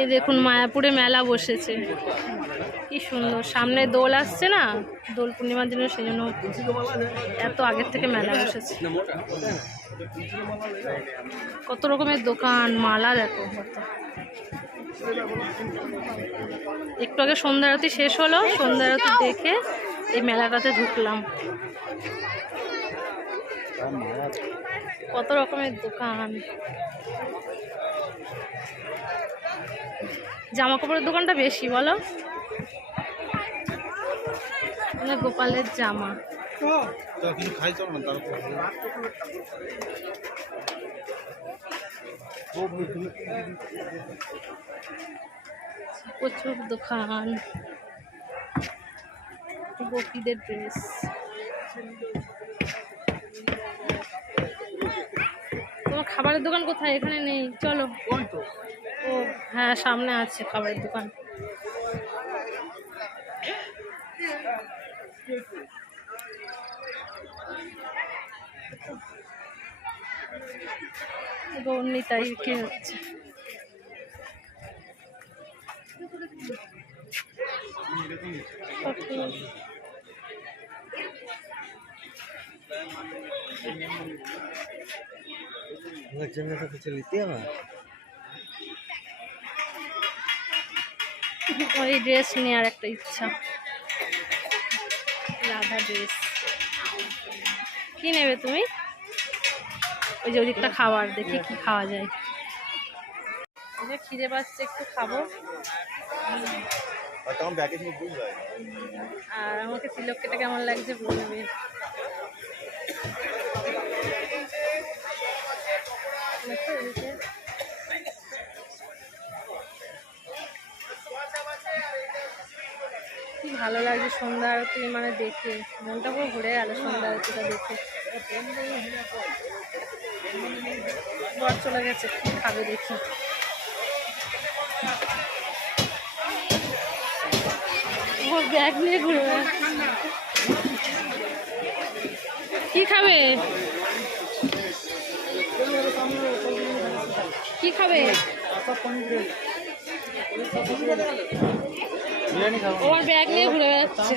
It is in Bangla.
এই দেখুন মায়াপুরে মেলা বসেছে, কি সুন্দর। সামনে দোল আসছে না, দোল পূর্ণিমার জন্য, সেই জন্য এত আগের থেকে মেলা বসেছে। কত রকমের দোকান, মালা দেখো কত। একটু আগে সন্ধ্যা আরতি শেষ হলো, সন্ধ্যা আরতি দেখে এই মেলাটাতে ঢুকলাম। কত রকমের দোকান, জামা কাপড়ের দোকানটা বেশি বলো, মানে গোপালের জামা। প্রচুর দোকান, গোপীদের ড্রেস। তোমার খাবারের দোকান কোথায়? এখানে নেই, চলো। ও হ্যাঁ, সামনে আছে খাবারের দোকান। গৌরনীতাই কি হচ্ছে, ওই ড্রেস নেওয়ার একটা ইচ্ছা, রাধা ড্রেস। কি নেবে তুমি? ওই যে ওদিকটা খাবার, দেখি কি খাওয়া যায়। ওই যে খিদে পাচ্ছে, একটু খাবো। আর আমাকে তিলকটা কেমন লাগছে বলবে। কি ভালো লাগছে সন্ধ্যা আরতি, মানে দেখে মনটা পুরো ঘুরে গেল সন্ধ্যা আরতিটা দেখে। বর চলে গেছে, কি খাবে দেখি। ওর ব্যাগ নিয়ে ঘুরবে। কি খাবে? কি খাবে? ওর ব্যাগ নিয়ে ঘুরে বেড়াচ্ছে।